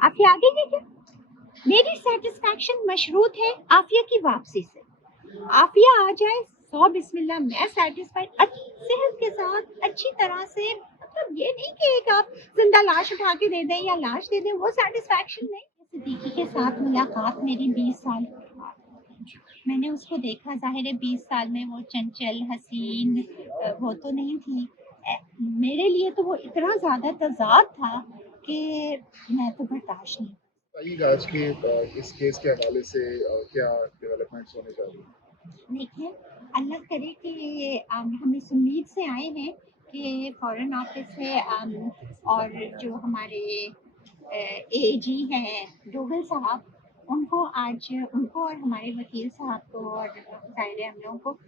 आफिया आ गई है क्या? मेरी सेटिस्फैक्शन मशरूत है आफिया की वापसी से। आफिया आ जाए, सौ बिस्मिल्लाह, मैं सेटिस्फाइड सेहत के साथ अच्छी तरह से। मतलब ये नहीं कि एक आप जिंदा लाश उठा के दे दें या लाश दे दें, वो सेटिस्फैक्शन नहीं। सिद्दीकी के साथ मुलाकात मेरी 20 साल के बाद। मैंने उसको देखा, ज़ाहिर है 20 साल में वो चंचल हसीन वो तो नहीं थी। मेरे लिए तो वो इतना ज़्यादा तज़ाद था कि मैं तो बर्दाश्त नहीं। बताइएगा आज के इस केस के हवाले से क्या डेवलपमेंट्स होने जा रही हैं? देखिए, अल्लाह करे कि हम इस उम्मीद से आए हैं कि फ़ॉरेन ऑफिस से और जो हमारे एजी हैं डोगल साहब, उनको आज उनको और हमारे वकील साहब को और ज़ाहिर है हम लोगों को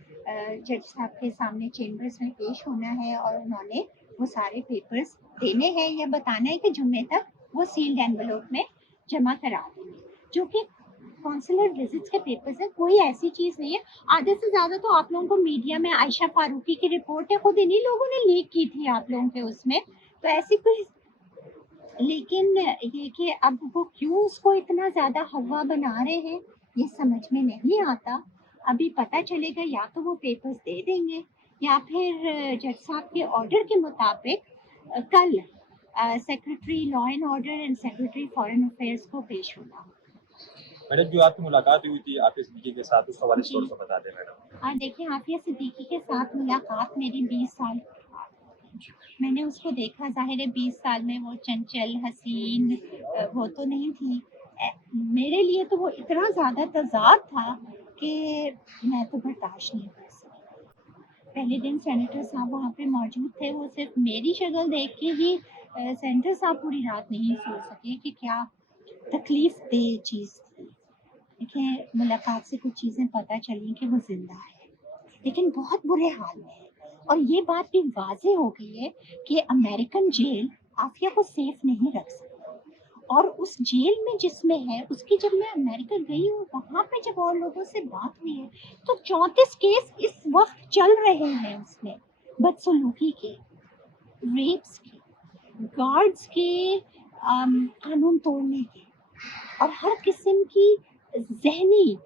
जज साहब के सामने चेम्बर्स में पेश होना है और उन्होंने वो सारे पेपर्स देने हैं या बताना है कि जुम्मे तक वो सील्ड एनवेलप में जमा करा देंगे, जो कि कॉन्सुलर विजिट्स के पेपर्स है, कोई ऐसी चीज़ नहीं है। आधे से ज़्यादा तो आप लोगों को मीडिया में आयशा फारूकी की रिपोर्ट है, खुद इन्हीं लोगों ने लीक की थी आप लोगों के उसमें, तो ऐसी कोई। लेकिन ये कि अब वो क्यों उसको इतना ज़्यादा हवा बना रहे हैं, ये समझ में नहीं आता। अभी पता चलेगा, या तो वो पेपर्स दे देंगे या फिर जज साहब के ऑर्डर के मुताबिक कल secretary law and order and secretary foreign affairs को पेश होना। मैडम, जो आपकी मुलाकात हुई थी आतिश सिद्दीकी के साथ, उस हवाले से थोड़ा सा बता दें मैडम। देखिए, आफिया सिद्दीकी के साथ मुलाकात मेरी 20 साल के बाद। मैंने उसको देखा, ज़ाहिर है 20 साल में वो चंचल हसीन वो तो नहीं थी। मेरे लिए तो वो इतना ज़्यादा तज़ाद था कि मैं तो बर्दाश्त नहीं कर सकी। पहले दिन सेनेटर साहब वहाँ पे मौजूद थे, वो सिर्फ मेरी शक्ल देख के ही सेनेटर साहब पूरी रात नहीं सो सके कि क्या तकलीफ दे चीज़ थी। देखिए, मुलाकात से कुछ चीज़ें पता चली कि वो ज़िंदा है, लेकिन बहुत बुरे हाल में है। और ये बात भी वाज़ेह हो गई है कि अमेरिकन जेल आफिया को सेफ नहीं रख सकती। और उस जेल में जिसमें है, उसकी जब मैं अमेरिका गई हूँ, वहाँ पे जब और लोगों से बात हुई है, तो 34 केस इस वक्त चल रहे हैं उसमें, बदसलूकी के, रेप्स के, गार्ड्स के कानून तोड़ने के, और हर किस्म की जहनी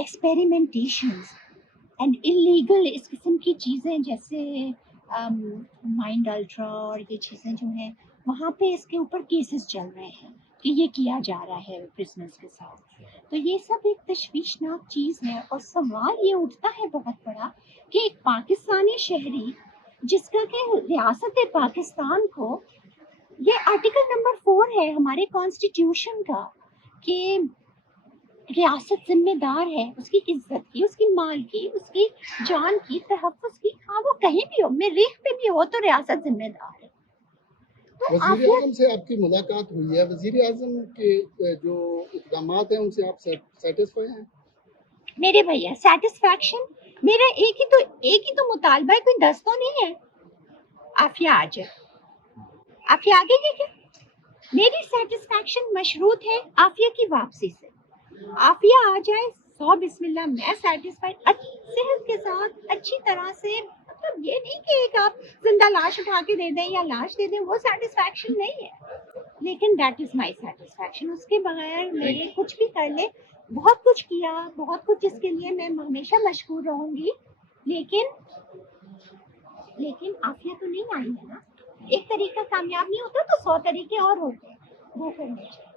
एक्सपेरिमेंटेशंस एंड इलीगल इस किस्म की चीज़ें, जैसे माइंड अल्ट्रा और ये चीज़ें जो हैं, वहाँ पे इसके ऊपर केसेस चल रहे हैं कि ये किया जा रहा है प्रिजनर्स के साथ। तो ये सब एक तशवीशनाक चीज़ है, और सवाल ये उठता है बहुत बड़ा कि एक पाकिस्तानी शहरी, जिसका कि रियासत पाकिस्तान को, ये आर्टिकल नंबर 4 है हमारे कॉन्स्टिट्यूशन का कि रियासत जिम्मेदार है उसकी इज्जत की, उसकी माल की, उसकी जान की, तहफ़्फ़ुज़ की। हाँ, वो कहीं भी हो, मरीख पे भी हो, तो रियासत जिम्मेदार है। तो वज़ीर आफिया, आज़म से आपकी मुलाकात हुई है, वज़ीर आज़म के जो इक़दामात हैं उनसे आप सैटिस्फाई हैं? मेरे भैया, सेटिस्फैक्शन मेरा एक ही तो मुतालबा है, कोई 10 तो नहीं है। आफिया आ जाए। आफिया आ गई है क्या? मेरी सेटिस्फैक्शन मशरूत है आफिया की वापसी से। आफिया आ जाए, सौ बिस्मिल्लाह, मैं सेटिस्फाइड सेहत के साथ अच्छी तरह से। मतलब ये नहीं कि एक आप जिंदा लाश उठा के दे दें या लाश दे दें, वो सेटिस्फैक्शन नहीं है। लेकिन दैट इज माय सेटिस्फैक्शन। उसके बगैर मेरे कुछ भी कर ले, बहुत कुछ किया, बहुत कुछ, जिसके लिए मैं हमेशा मशकूर रहूंगी। लेकिन लेकिन आफिया तो नहीं आई है ना। एक तरीका कामयाब नहीं होता तो 100 तरीके और होते हैं, वो करने चाहिए।